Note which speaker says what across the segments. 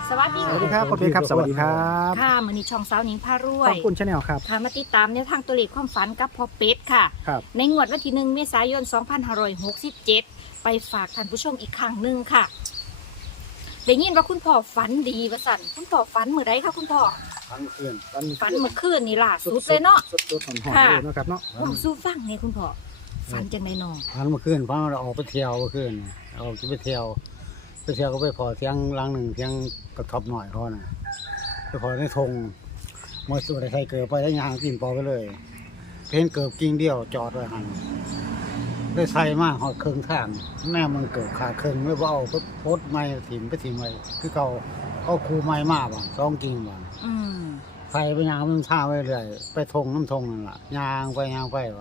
Speaker 1: สวัสดี
Speaker 2: สวัสดีครับพ่อเพชรครับสวัสดีครับ
Speaker 1: ค่ะมื้อนี้ช่องสาวหนิงพารว
Speaker 2: ขอย บคุณชาแนลครับ
Speaker 1: ค่ะมาติดตามแนวทางตัวเลขความฝันกับพ่อเป็ดค่ะ
Speaker 2: ครับ
Speaker 1: ในงวดวันที่1 เมษายน 2567 ไปฝากท่านผู้ชมอีกครั้งหนึ่งค่ะได้ยินว่าคุณพ่อฝันดีว่าสั่นคุณพ่อฝันมื้อใดคะคุณพ่อ
Speaker 3: ทั้งคืน
Speaker 1: ฝันเมื่อคืนนี่ล่ะสุดเลยเนาะ
Speaker 2: สุดๆหอมๆ
Speaker 1: ค่ะ
Speaker 2: เลยนะครับเนาะ
Speaker 1: ลองสู้ฟังเนี่ยคุณพ่อฝันจังไดน้อง
Speaker 3: ทั้งเมื่อคืนเพราะเราออกไปเที่ยวเมื่อคืนออกจะไปเที่ยวก็ไปพอเที่ยงหลังหนึ่งเที่ยงกระทบหน่อยเขาน่ะไปพอในธงมอสุดใส่เกิดไปได้ยางกินปอไปเลยเพนเกิดกิ่งเดียวจอดไว้หันได้ใส่มากหอดเครื่องทางแม่มันเกิดขาเครื่องไม่ว่าเอาโพดไม้ถิ่มไปถิ่มไว้คือเขาคูไม้มากบ้างสองกิ่งบ้าง
Speaker 1: อืม
Speaker 3: ใส่ไปยางมันท่าไว้เรื่อยไปทงน้ำทงนั่นแหละยางไปว่ะ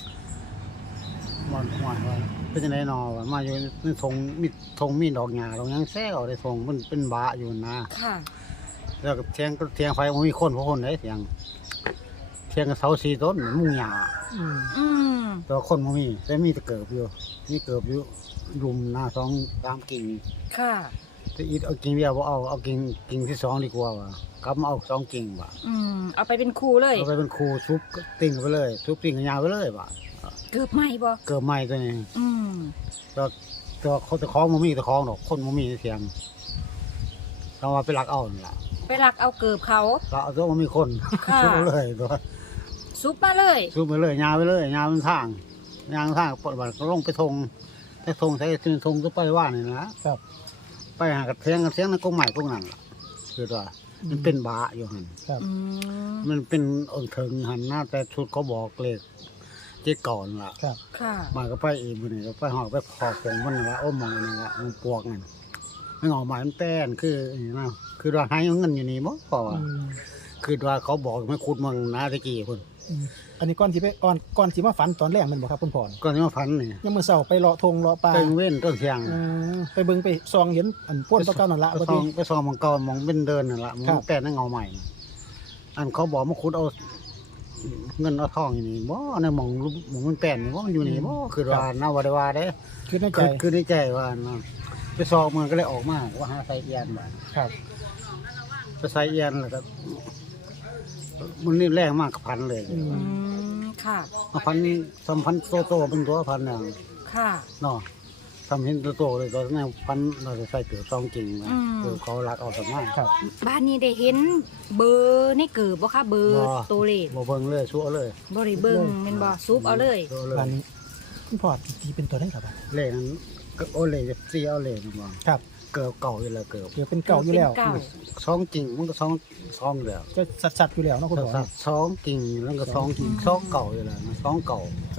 Speaker 3: มันหวานว่าเป็นจังไดนอวะมาอยู่ในทงมีดอกหญ้าดอกหยังแซ่เอาได้ทงมันเป็นบาอยู่นะ
Speaker 1: ค่ะ
Speaker 3: แล้วก็เทียงไฟมันมีคนเพราะคนได้เทียงกับเสา4 ต้นมุ่งหญ้า
Speaker 2: อืม
Speaker 1: อืม
Speaker 3: แต่ว่าคนบ่มีแต่มีแต่เกิบอยู่รุมหน้า2-3กิ่ง
Speaker 1: ค่ะ
Speaker 3: แต่อีกเอากิ่งเดียวบ่เอากิ่งที่2ดีกว่าว่ะกลับมาเอา2กิ่งว่ะ
Speaker 1: อืมเอาไปเป็นครูเลย
Speaker 3: เอาไปเป็นครูซุปติ่งไปเลยซุปติ่งกับยาวไปเลยว่ะ
Speaker 1: เกือบไหมบ่
Speaker 3: เกิดใหม่ตัวนี้
Speaker 1: อืม
Speaker 3: ตัวเขาจะคล้องมันมีแต่คล้องดอกคนมันมีเสียงเขาว่าไปลักเอานั่นล่ะ
Speaker 1: ไปลักเอาเกือบเขา
Speaker 3: เราเอาตัวมันมีคน
Speaker 1: ค่ะ
Speaker 3: ซุบไปเลยตัว
Speaker 1: ซุปมาเลย
Speaker 3: ซุบไปเลยยาวไปเลยยาวเป็นทางปลดบัตรก็ลงไปทงแต่ทงใช้ทงก็ไปว่านี่นะครับ ไปหากระเทียงนั่นก็ใหม่พวกนั้นล่ะคือว่ามันเป็นบาอยู่หัน
Speaker 2: ครับ
Speaker 1: อืม
Speaker 3: มันเป็นเถิงหันหน้าแต่ชุดเขาบอกเลขเจ๊ก่อนล่ะ
Speaker 2: ครับ
Speaker 1: ค่ะ
Speaker 3: มาก็ไปอีกมื้อนี้ก็ไปหอกไปพอผงมันว่าโอ้มองนี่ละมันปวกนั่นไม่ออกมามันแป้นคือนี่นะคือว่าให้เงินอยู่นี่บ่พอว่า
Speaker 2: อืม
Speaker 3: คือว่าเขาบอกไม่ขุดเมืองนาตะกี้พุ่น
Speaker 2: อืมอันนี้ก่อนที่มาฝันตอนแรกมันบอกครับคุณพ่อ
Speaker 3: ก่อนที่มาพันนี่
Speaker 2: ยังมื้อเช้าไปเลาะทงเลาะป่า
Speaker 3: เต้นเว้นต้นเสียง
Speaker 2: ไปเบิ่งไปซองเห็นอันพ่นตะเก้านั่นละ
Speaker 3: ไป
Speaker 2: พอ
Speaker 3: ซ
Speaker 2: ดี
Speaker 3: องไปซองมังกรมองเป็นเดินนั่นละมั
Speaker 2: ครั
Speaker 3: น
Speaker 2: บ
Speaker 3: แป้นนั่งเงาใหม่น่ะอันเขาบอกมาขุดเอาเงินเอาทองอยู่นี่บ่ในหมองมันแป้นนี่บ่มันอยู่นี่บ่คือว่านาว่าได้ว่าเด้
Speaker 2: คือในใจ
Speaker 3: คือในใจว่านะไปซองมันก็เลยออกมาว่าหาใส่เอียนบ่
Speaker 2: ครับ
Speaker 3: ไปใส่เอียนแล้วก็มันนี่แรงมากกับพันเลย
Speaker 2: อื
Speaker 1: อื
Speaker 2: ม
Speaker 1: ม ค่ะ
Speaker 3: มาพันทำพันโตๆเป็นตัวพันอย่าง
Speaker 1: ค่ะ
Speaker 3: เนาะทำเห็นโตๆเลยตอนนั้นพันเราจะใส่เกลือซองจริงนะ
Speaker 1: อืม
Speaker 3: เกลือเขารักเอาสมาก
Speaker 2: ครับ
Speaker 1: บ้านนี้ได้เห็นเบอร์ในเกือบบ่คะเบอร์
Speaker 3: บ่
Speaker 1: ตัวเลข
Speaker 3: บ่เบิ่งเลยชั่วเลย
Speaker 1: บ่ได้เบิ่งแม่นบ่ซุปเอาเลย
Speaker 3: ชั่วเล
Speaker 2: อั
Speaker 3: ย
Speaker 2: นนี้คุณพ่อตีเป็นตัวได้ครับ
Speaker 3: เลขนั้นก็โอเลจะซีเอาเลขนึงบ่
Speaker 2: ครับ
Speaker 3: เกลือเก่าอยู่แล้วเกลือ
Speaker 2: เดี๋ยวเป็นเก่าอยู่แล้ว
Speaker 1: เป็นเก่า
Speaker 3: ซองจริงมันก็ซองอยู่แล้ว
Speaker 2: จะสัดๆอยู่แล้วเนาะคุณพ่อ
Speaker 3: ซองจริงแล้วก็ซองจริงซองเก่าอยู่แล้วนะซองเก่า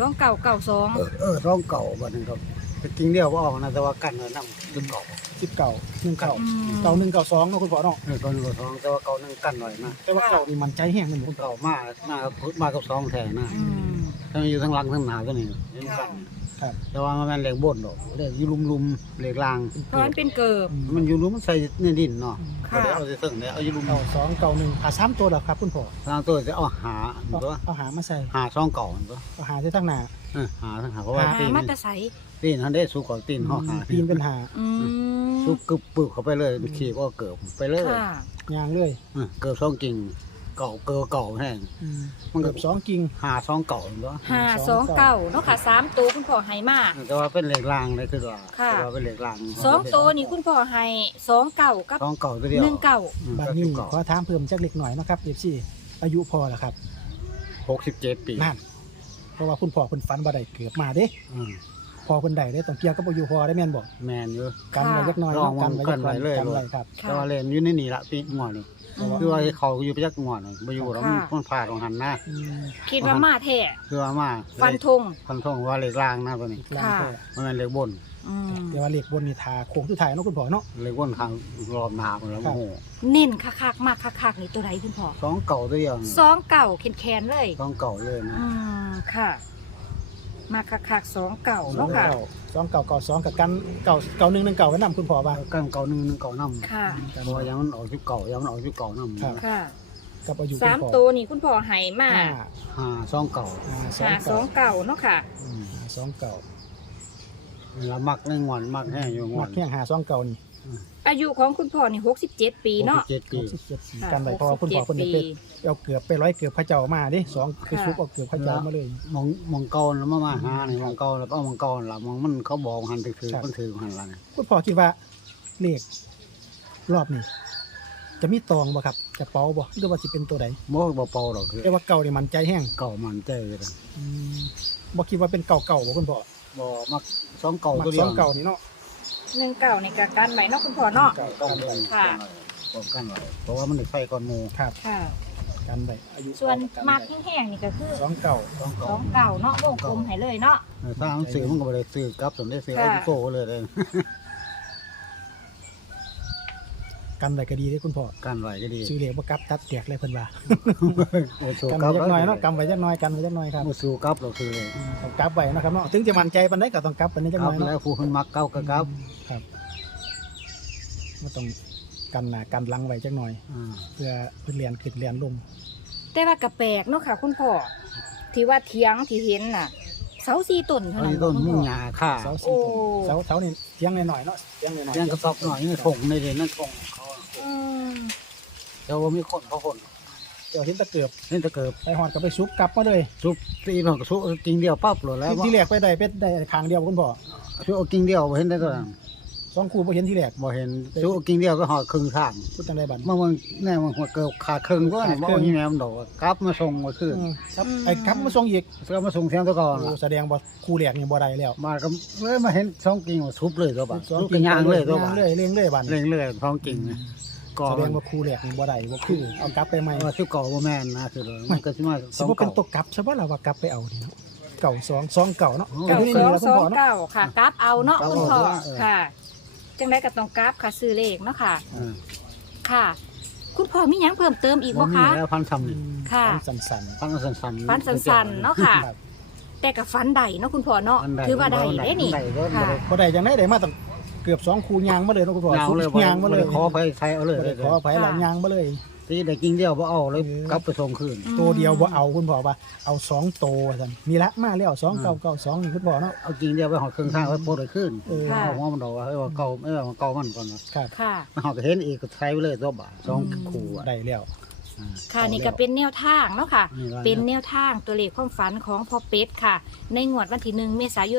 Speaker 1: 2992
Speaker 3: ซองเก่าบัดนึงครับแต่จริงเดียวบ่ออกนะแต่ว่ากันไว้นำคือเก่า
Speaker 2: 10เก่า1เก่า
Speaker 1: อืม
Speaker 2: เก่า1เก่า2เนาะคุณพ่อเนาะ
Speaker 3: ตอนนี้ก็ซองแต่ว่าเก่านึงกันหน่อยนะ
Speaker 2: แต่ว่าเก่านี่มันใจแห้งนั่นหมด
Speaker 3: เก่ามากกับซองแท้นะ
Speaker 1: อืม
Speaker 3: ทั้งอยู่ทั้งหลังทั้งหน้าตัวนี้เห็นกัน
Speaker 2: ครับ
Speaker 3: แต่ว่ามันแม่นเลขบนดอกเลขอยู่ลุมๆเลขล่าง
Speaker 1: เพราะมันเป็นเกือบ
Speaker 3: มันอยู่ลุมมันใส่ในดินเนาะ
Speaker 1: ค่ะ
Speaker 3: ก็ได้เอาไปซึ่งได้เอาอยู่ลุม
Speaker 2: เก่า2เก่า1หา3ตัวเหรอครับคุณพ่อ
Speaker 3: ทางตัวจะเอาหาตัว
Speaker 2: เอาหามาใส่
Speaker 3: หาซองเก่าตัว
Speaker 2: เอาหาที่ตั้งหน้า
Speaker 3: หาทั้งหาเพราะว่า
Speaker 1: หา
Speaker 3: ตีน
Speaker 1: มาแตะไส
Speaker 3: หันได้สู้ก่อนตีนเฮาหา
Speaker 2: ปีนเป็นหา
Speaker 1: อืม
Speaker 3: สู้กึบปึบเข้าไปเลยขี่ก็เกิบไปเลย
Speaker 1: ค่ะ
Speaker 2: ยางเลย
Speaker 3: เกิบซองจริงเก่าเก่าแห้ง มันก็
Speaker 2: เกือบ2กิ่ง
Speaker 3: หาซองเก่าตัว
Speaker 1: 529เนาะค่ะ3ตัวคุณพ่อให้มา
Speaker 3: แต่ว่าเป็นเหล็กรางเลยคือว่า
Speaker 1: ค่ะ
Speaker 3: แต่ว่าเป็นเหล็กราง
Speaker 1: 2ตัวนี่คุณพ่อให้29กับ
Speaker 3: ซองเก่าตัวเดียว
Speaker 1: 19
Speaker 2: บางนี้ขอถามเพิ่มจักเล็กหน่อยนะครับเอฟซีอายุพอแล้วครับ
Speaker 3: 67 ปี
Speaker 2: นั่นเพราะว่าคุณพ่อเพิ่นฝันบ่ได้เกือบมาเด้
Speaker 3: อืม
Speaker 2: พอเพิ่นได้ได้ต้องเกี่ยวกับอายุพอได้แม่นบ่
Speaker 3: แมนอยู่
Speaker 2: กันไว้เล็กน้อย
Speaker 3: ลอง
Speaker 2: กันไว้
Speaker 3: กันไว้เลย
Speaker 2: กันไว้ครับ
Speaker 3: แต่ว่าเล่นอยู่ในนี่ละปีงวดนี่
Speaker 1: อืม
Speaker 3: คือว่าเขาอยู่ไปจักงวดนี่บ่อยู่แล้ว
Speaker 1: ค่ะ
Speaker 3: มันผ่าของหันหน้า
Speaker 2: อืม
Speaker 1: คิดว่ามาแท้
Speaker 3: คือว่ามา
Speaker 1: ฟันธง
Speaker 3: ฟันธงว่าเหล็กรางนะตัวนี้
Speaker 2: ลางแท้
Speaker 3: มันเป็นเหล็กบน
Speaker 1: อืม
Speaker 2: แต่ว่าเลขบนนี่ทาโค้งสุดท้ายเนาะคุณพ่อเนาะ
Speaker 3: เหล็กบนทางรอบหนาของเรา
Speaker 2: ครับ
Speaker 3: โอ้โห
Speaker 1: เน้นคักๆมากคักๆนี่ตัวใดคุณพ่อ
Speaker 3: ซองเก่าตัวเดียวนี่
Speaker 1: 29แคนๆเลย
Speaker 3: ซองเก่าเลยนะ
Speaker 1: อืมค่ะ มาคักๆ29เนาะค่ะ
Speaker 2: 2เก่า2กับกันเก่า1 1เก่ากันนำคุณพ่อว่า
Speaker 3: กันเก่าหนึ่งเก่านำ
Speaker 1: ค่ะ
Speaker 3: เพราะว่ายังมันออกชุดเก่ายังมันออกชุดเก่านำ
Speaker 2: ครับ
Speaker 1: ค่ะ
Speaker 2: กับอายุคุณ
Speaker 1: สาม
Speaker 2: พ่อ
Speaker 1: ตัวนี่คุณพ่อให้มา
Speaker 2: ห้า
Speaker 3: ซองเก่า
Speaker 1: 529เนาะค่ะ
Speaker 2: 2เก่า
Speaker 3: แล้วมักในงวดมักแห้งอยู่งว
Speaker 2: มั
Speaker 3: ด
Speaker 2: กแค่5 2เก่านี่
Speaker 1: อายุของคุณพ่อนี่67 ปีเนาะ
Speaker 3: 67 ปี
Speaker 2: 67ปีกันไว้เพราะว่าคุณพ่อเพิ่นได้ไปเอาเกือบไปร้อยเกือบพระเจ้ามาดิ2คือซุปเอาเกือบพระเจ้ามาเลย
Speaker 3: มองเก่าแล้วมาหานี่มองเก่าแล้วก็เอามองเก่าล่ะมองมันเขาบอกหันไปถือมันถือหันล่ะนี่
Speaker 2: คุณพ่อคิดว่าเลขรอบนี้จะมีตองบ่ครับจะเป๋าบ่หรือว่าสิเป็นตัวใด
Speaker 3: บ่เป่าดอกคือ
Speaker 2: แต่ว่าเก่านี่มันใจแห้ง
Speaker 3: เก่ามันใจเลยนะ
Speaker 2: อืมบ่คิดว่าเป็นเก่าบ่คุณพ่อ
Speaker 3: บ่มักสองเก่า
Speaker 2: มัก
Speaker 3: ตัวเดี
Speaker 2: ส
Speaker 3: ย
Speaker 2: อ
Speaker 3: ว
Speaker 2: งเก่านี่เนาะ
Speaker 1: 19ในการใหม่เนาะคุณพ่อเนาะ
Speaker 2: เก่า
Speaker 3: เก่า
Speaker 2: เก่า
Speaker 1: ค่ะ
Speaker 3: ป้องกันไว้เพราะว่ามันได้ไฟก่อนหมู่
Speaker 2: ครับ
Speaker 1: ค่ะ
Speaker 2: กันไว้อายุ
Speaker 1: ส่วน
Speaker 2: กัน
Speaker 1: มาก
Speaker 2: ไว้
Speaker 1: แห้งๆนี่ก็คือ
Speaker 2: สองเก่า
Speaker 3: สองเก่า
Speaker 1: 29เนาะวงกลมให้เลยเนาะ
Speaker 3: ถ้าหนังสือมันก็บ่ได้ซื้อกลับสมได้ซื้อเอา
Speaker 1: ค่ะ
Speaker 3: โซ่เลยเด้
Speaker 2: กันไว้ก็ดีเด้คุณพ่อ
Speaker 3: กันไว้ก็ดี
Speaker 2: ซื้อเลขบ่กลับตัดแตกเลยเพิ่นว่า
Speaker 3: โอ้สู้
Speaker 2: กัน
Speaker 3: กลั
Speaker 2: ไว้
Speaker 3: บ
Speaker 2: จักหน่อยเนาะกันไว้จักหน่อยกันไว้จักหน่อยครับ
Speaker 3: บ่สู้กลับเราคือเลย
Speaker 2: ต้องกลับไว้นะครับเนาะถึงจะมั่นใจปานใดก็ต้องกลับปานนี้จัก
Speaker 3: ก
Speaker 2: ห
Speaker 3: ลั
Speaker 2: น่
Speaker 3: บ
Speaker 2: อยเนาะ
Speaker 3: แล้วผู้เพิ่นมักเก่าก็กลับ
Speaker 2: ครับบ่ต้องกันหน้ากันหลังไว้จักหน่อย
Speaker 3: อ่า
Speaker 2: เพื่อเพิ่นเรียนขึ้นเรียนลง
Speaker 1: แต่ว่ากระแปลกเนาะค่ะ คุณพ่อที่ว่าเถียงที่เห็นน่ะ เสา4ต้นเท่า
Speaker 3: อัน
Speaker 1: นั้น
Speaker 3: นี้ต้น
Speaker 1: คุณ
Speaker 3: มุ่
Speaker 1: พ่
Speaker 3: ง
Speaker 1: อ
Speaker 3: หญ้าค่า
Speaker 2: เสา
Speaker 1: โอ้
Speaker 2: สี่ต้นเสานี่เถียงหน่อยๆเนาะเถียงหน่อยๆ
Speaker 3: เลี้ยงกระสอบหน่อยนี่ถงในเด่นนั่นถงเขา
Speaker 1: อืม
Speaker 3: แต่ว่ามีคนเขาคน
Speaker 2: เจ้าเห็นตะเกือบ
Speaker 3: นี่ตะเกิบ
Speaker 2: ไปหอดก็ไปซุกกลับมาเลย
Speaker 3: ซุปตีมันก็ซุปกิ่งเดียวปั๊บเลยแล้ว
Speaker 2: ที่แรกไปได้ทางเดียวคุณพ่อ
Speaker 3: ซุปกิ่งเดียวบ่เห็นได้ตัวนั้น
Speaker 2: สองคู่บ่เห็นที่แรก
Speaker 3: บ่เห็นซุปกิ่งเดียวก็หอดครึ่งทาง
Speaker 2: พูดจังไดบัด
Speaker 3: เมื่อมันแน่มันหัวเกิดขาดครึ่งก็นี่บ่มีแม่มันดอกกลับมาส่งมาคืน
Speaker 2: ครับไอ้กลับมาส่งอีก
Speaker 3: ก็มาส่งเสียงตะกอน
Speaker 2: โอ้แสดงว่าคู่แรกนี่บ่ได้แล้ว
Speaker 3: มาก็เลยมาเห็นสองกิ่งว่าซุปเลยตัวบ่ซุปกระย่างเลยตัวบ่
Speaker 2: ย่างเลยเลี้ยงเลยบัด
Speaker 3: เร่งเลยสองกิ่งนะก็
Speaker 2: แสดงว่าคู่แรกนี่บ่ได้บ่คือเอากลับไปใหม่
Speaker 3: ว่าซุปเก่าบ่แม่นนะคือมันก็สิมา
Speaker 2: สิบ่เป็นตกกลับใช่ป่ะล่ะว่ากลับไปเอานี่เนาะเก่าสองเก่าเนาะ
Speaker 1: เก้า
Speaker 2: นี่
Speaker 1: สอง
Speaker 2: แหละคุณพ่อเนาะ
Speaker 1: 29ค่ะกราฟเอาเนาะคุณพ่อค่ะ จังไดก็ต้องกราฟค่ะซื้อเลขเนาะค่ะ ค่ะ คุณพ่อมีหยังเพิ่มเติมอีก
Speaker 3: บ่
Speaker 1: บ่
Speaker 3: มี
Speaker 1: คะ
Speaker 3: แล้วพันทำนี่
Speaker 1: ค่ะ
Speaker 2: สั่น
Speaker 3: พันสั้นๆ
Speaker 1: ฟันสันๆเนาะค่ะ
Speaker 2: ครับ
Speaker 1: แต่กับฟันใดเนาะคุณพ่อเนาะถือว่าใดเด้นี่
Speaker 3: ได้ก็
Speaker 1: ค่ะ
Speaker 2: บ่ได้จังได๋ได้มาตั้งเกือบ2คู่ยางมาเลยเนาะคุณพ่อย
Speaker 3: างเลย
Speaker 2: ยางมาเลย
Speaker 3: ขอไปใช้เอาเลย
Speaker 2: บ่ได้ขออภัยหลายยางมาเลย
Speaker 3: ที่ได้กิ่งเดียวบ่เอาเลยกลับไปส่งคืน
Speaker 2: ตัวเดียวบ่เอาคุณพ่อว่าเอา2โตซั่นนี่ละมาแล้ว2992นี่คุณพ่อเนาะ
Speaker 3: เอากิ่งเดียวไปหอดครึ่งทางไว้โพดเลยคืน
Speaker 1: ค่ะ
Speaker 3: เอาหัวมันดอกว่าเฮ้ยว่าเก่าไม่ว่าเก่ามันก่อนนะครับ
Speaker 1: ค่ะ
Speaker 3: มันหอดก็เห็นอีกก็ใช้ไปเลยตัวบาทสองคู่อะ
Speaker 2: ได้แล้ว
Speaker 1: ค่ะนี่ก็เป็นแนวทางเนาะค่ะ
Speaker 3: นี่ว่า
Speaker 1: เป็นแนวทางตัวเลขความฝันของพ่อเป็ดค่ะ ในงวดวันที่1 เมษายน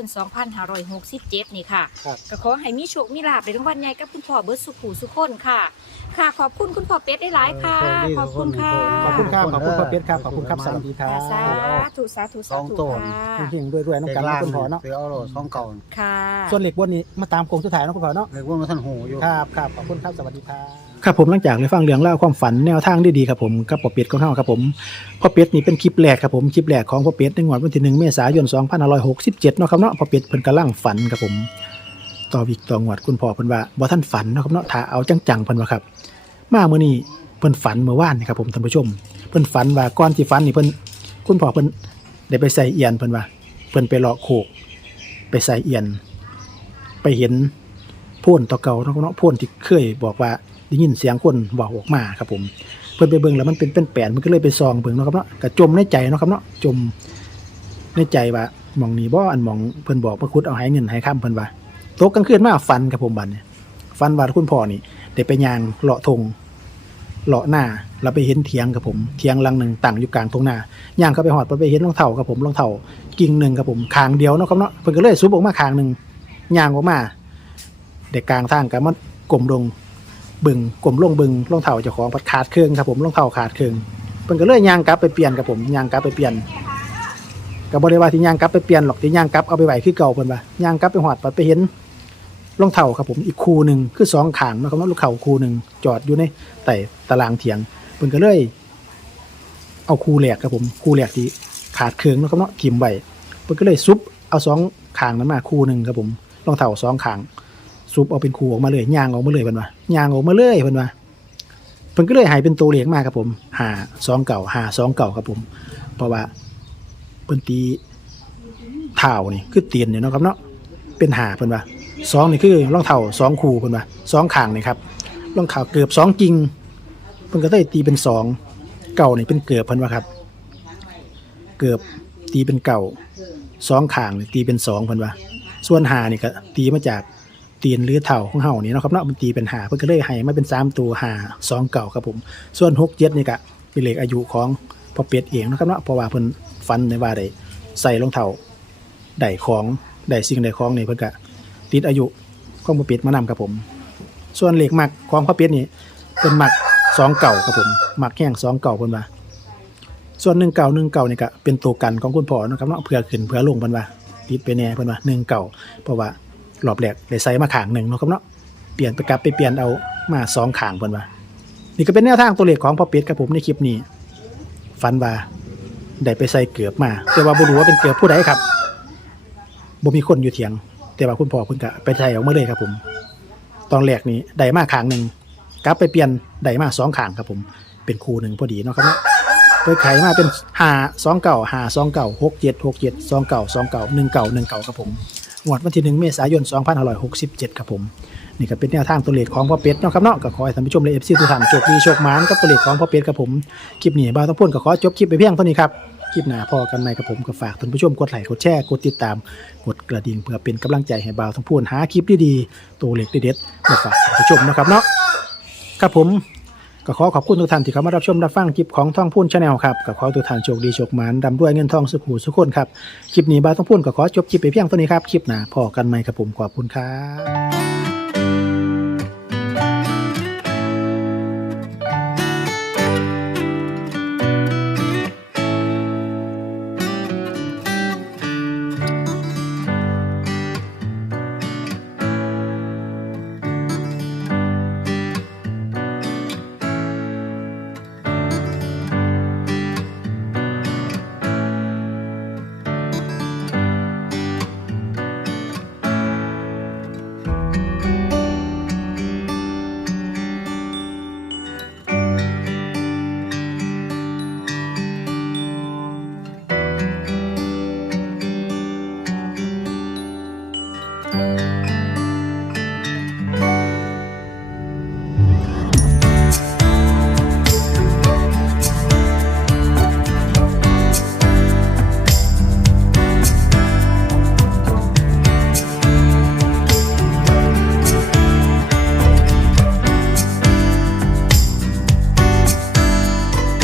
Speaker 1: 2567 นี่ค่ะ
Speaker 2: ครับ
Speaker 1: ก็ขอให้มีโชคมีลาภในรางวัลใหญ่กับคุณพ่อเบิร์ดสุขูสุขคนค่ะ ค่ะ ขอบคุณคุณพ่อเป็ดได้หลายค่ะ ขอบคุณค่ะ
Speaker 2: ขอบคุณครับขอบคุณพ่อเป็ดครับขอบคุณครับสวัสดีครั
Speaker 1: ค่ะ
Speaker 2: บ
Speaker 1: สาธุสาธุสาธุค่ะ
Speaker 2: เฮงๆรวยๆน้ำกันนะคุณพ่อเนาะ
Speaker 3: เสือเอาโลดสองเก่า
Speaker 1: ค่ะ
Speaker 2: ส่วนเหล็กบนนี้มาตามโครงสุดท้ายเนาะคุณพ่อเนาะ
Speaker 3: เรียกว่ามันท่านหูอยู่
Speaker 2: ครับครับขอบคุณครับสวัสดีครับครับผมหลังจากได้ฟังเรื่องเล่าวความฝันแนวทางดีๆครับผมกับพ่อเป็ดของเฮาครับผมพ่อเป็ดนี่เป็นคลิปแรกครับผมคลิปแรกของพ่อเป็ดในงวดวันที่1 เมษายน 2567เนาะครับเนาะพ่อเป็ดเพิ่นกำลังฝันครับผมต่อวิกต่องวดคุณพ่อเพิ่นว่าบ่ทันฝันเนาะครับเนาะถ้าเอาจังๆเพิ่นว่าครับมามื้อนี้เพิ่นฝันเมื่อวานนี่ครับผมท่านผู้ชมเพิ่นฝันว่าก่อนสิฝันนี่เพิ่นคุณพ่อเพิ่นได้ไปใส่เอียนเพิ่นว่าเพิ่นไปเลาะโคกไปใส่เอียน ไปเห็นโพ่นตะเก่าเนาะครับเนาะโพ่นที่เคยบอกว่าได้ยินเสียงคนบอกออกมาครับผมเพิ่นไปเบิ่งแล้วมันเป็นแป้นมันก็เลยไปซองเบิ่งเนาะครับเนาะก็จมในใจเนาะครับเนาะจมในใจว่าหม่องนี้บ่อันหม่องเพิ่นบอกว่าขุดเอาให้เงินให้ค่ำเพิ่นว่าตกกลางคืนมาฝันครับผมบัดนี้ฝันว่าคุณพ่อนี่ได้ไปย่างเลาะทงเลาะหน้าแล้วไปเห็นเถียงครับผมเถียงหลังหนึงตั้งอยู่กลางทุ่งนาย่างเข้าไปฮอดไปเห็นรองเท้าครับผมรองเท้ากิ่งหนึงครับผมข้างเดียวเนาะครับเนาะเพิ่นก็เลยซุบออกมาข้างหนึงย่างออกมาเด็กกลางทางก็มากลมลงบึงกลมลงบึงรองเท้าเจ้าของพัดขาดเครื่องครับผมรองเท้าขาดเครื่องเพิ่นก็เลยย่างกลับไปเปลี่ยนครับผมย่างกลับไปเปลี่ยนก็บ่ได้ว่าที่ย่างกลับไปเปลี่ยนหรอกที่ย่างกลับเอาไปไว้คือเก่าเพิ่นว่าย่างกลับไปฮอดไปเห็นรองเท้าครับผมอีกคู่หนึงคือ2ข้างเนาะครับเนาะลูกเข่าคู่หนึงจอดอยู่ในใต้ตารางเถียงเพิ่นก็เลยเอาคู่แรกครับผมคู่แรกที่ขาดเครื่องเนาะครับเนาะทิ่มไว้เพิ่นก็เลยซุบเอา2ข้างนั้นมาคู่หนึงครับผมรองเท้า2ข้างซุบเอาเป็นคู่ออกมาเลยย่างออกมาเลยเพิ่นว่าย่างออกมาเลยเพิ่นว่าเพิ่นก็เลยให้เป็นตัวเลขมาครับผม529ครับผมเพราะว่าเพิ่นตีเท้านี่คือเตียนเนี่ยเนาะครับเนาะเป็น5เพิ่นว่า2นี่คือรองเท้า2คู่เพิ่นว่า2ข้างนี่ครับรองเท้าเกือบ2กิ่งเพิ่นก็เลยตีเป็น2เก่านี่เป็นเกือบเพิ่นว่าครับเกือบตีเป็นเก่า2ข้างนี่ตีเป็น2เพิ่นว่าส่วน5นี่ก็ตีมาจากตีนหรือเท่าของเฮานี่เนาะครับเนาะมันตีเป็น5เพิ่นก็เลยให้มาเป็น3ตัว5 2 9ครับผมส่วน6 7นี่ก็เป็นเลขอายุของพ่อเป็ดเองเนาะครับเนาะเพราะว่าเพิ่นฝันในว่าได้ใส่รองเท้าได้ของได้สิ่งได้ของนี่เพิ่นก็ติดอายุของพ่อเป็ดมานำครับผมส่วนเลขมักของพ่อเป็ดนี่เพิ่นมัก2 9ครับผมมักแห้ง2 9เพิ่นว่าส่วน1 9 1 9นี่ก็เป็นตัวกันของคุณพ่อเนาะครับเนาะเพื่อขึ้นเพื่อลงเพิ่นว่าติดไปแน่เพิ่นว่า1 9เพราะว่ารอบแรกได้ใส่มาข้างหนึ่งเนาะครับเนาะเปลี่ยนไปกลับไปเปลี่ยนเอามา2ข้างเพิ่นว่านี่ก็เป็นแนวทางตัวเลขของพ่อเป็ดครับผมในคลิปนี้ฝันว่าได้ไปใส่เกือบมาแต่ว่าบ่รู้ว่าเป็นเกือบผู้ใดครับบ่มีคนอยู่เถียงแต่ว่าคุณพ่อเพิ่นก็ไปใส่ออกมาเลยครับผมตอนแรกนี่ได้มาข้างหนึ่งกลับไปเปลี่ยนได้มา2ข้างครับผมเป็นคู่หนึ่งพอดีเนาะครับเนาะไปไขมาเป็น5 2 9 5 2 9 6 7 6 7 2 9 2 9 1 9 1 9ครับผมงวดวันที่1เมษายน2567ครับผมนี่ก็เป็นแนวทางตัวเลขของพ่อเป็ดเนาะครับเนาะก็ขอให้ท่านผู้ชมและ FC ทุกท่านโชคดีโชคหมานกับตัวเลขของพ่อเป็ดครับผมคลิปนี้บ่าวต้องพูดก็ขอจบคลิปไปเพียงเท่านี้ครับคลิปหน้าพอกันใหม่ครับผมก็ฝากท่านผู้ชมกดไลค์กดแชร์กดติดตามกดกระดิ่งเพื่อเป็นกำลังใจให้บ่าวต้องพูดหาคลิปดีๆตัวเลขเด็ดๆมาฝากท่านผู้ชมนะครับเนาะครับผมก็ขอขอบคุณทุกท่านที่เข้ามารับชมรับฟังคลิปของท่องพูน Channel ครับก็ขอให้ทุกท่านโชคดีโชคหมานร่ำรวยเงินทองสุขหูสุขคนครับคลิปนี้บ่าวต้องพูดก็ขอจบคลิปไปเพียงเท่านี้ครับคลิปหน้าพอกันใหม่ครับผมขอบคุณครับ